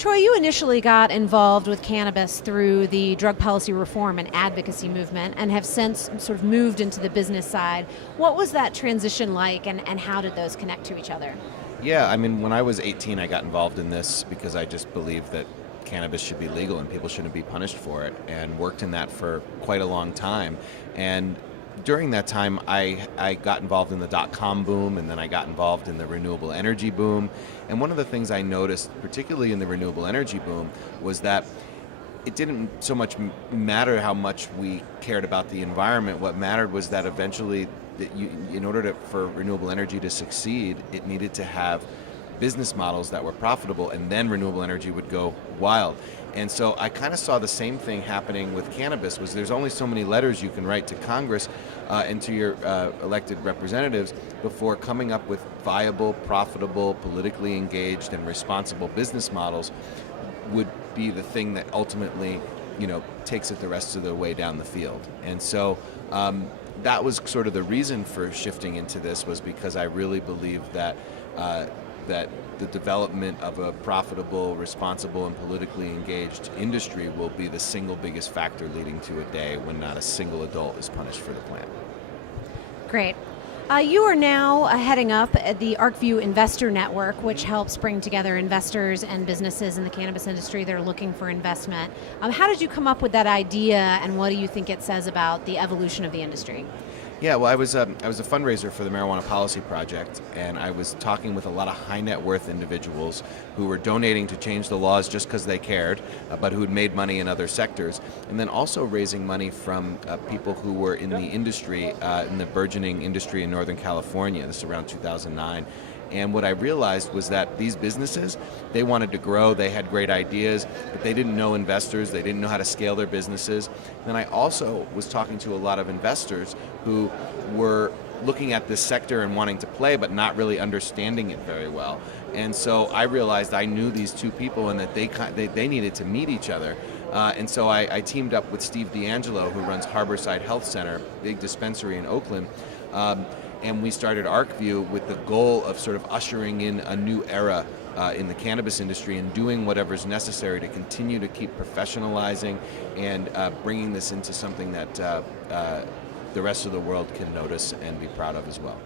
Troy, you initially got involved with cannabis through the drug policy reform and advocacy movement and have since sort of moved into the business side. What was that transition like, and how did those connect to each other? Yeah, I mean, when I was 18, I got involved in this because I just believed that cannabis should be legal and people shouldn't be punished for it, and worked in that for quite a long time. And during that time, I got involved in the dot-com boom, and then I got involved in the renewable energy boom. And one of the things I noticed, particularly in the renewable energy boom, was that it didn't so much matter how much we cared about the environment. What mattered was that eventually, in order for renewable energy to succeed, it needed to have business models that were profitable, and then renewable energy would go wild. And so I kind of saw the same thing happening with cannabis. Was there's only so many letters you can write to Congress and to your elected representatives before coming up with viable, profitable, politically engaged, and responsible business models would be the thing that ultimately, takes it the rest of the way down the field. And so that was sort of the reason for shifting into this, was because I really believe that that the development of a profitable, responsible, and politically engaged industry will be the single biggest factor leading to a day when not a single adult is punished for the plant. Great. You are now heading up at the ArcView Investor Network, which helps bring together investors and businesses in the cannabis industry that are looking for investment. How did you come up with that idea, and what do you think it says about the evolution of the industry? Yeah, well, I was a fundraiser for the Marijuana Policy Project, and I was talking with a lot of high net worth individuals who were donating to change the laws just because they cared, but who had made money in other sectors, and then also raising money from people who were in the industry, in the burgeoning industry in Northern California. This is around 2009. And what I realized was that these businesses, they wanted to grow, they had great ideas, but they didn't know investors, they didn't know how to scale their businesses. And I also was talking to a lot of investors who were looking at this sector and wanting to play, but not really understanding it very well. And so I realized I knew these two people, and that they needed to meet each other. And so I teamed up with Steve D'Angelo, who runs Harborside Health Center, big dispensary in Oakland. And we started ArcView with the goal of sort of ushering in a new era in the cannabis industry, and doing whatever's necessary to continue to keep professionalizing and bringing this into something that the rest of the world can notice and be proud of as well.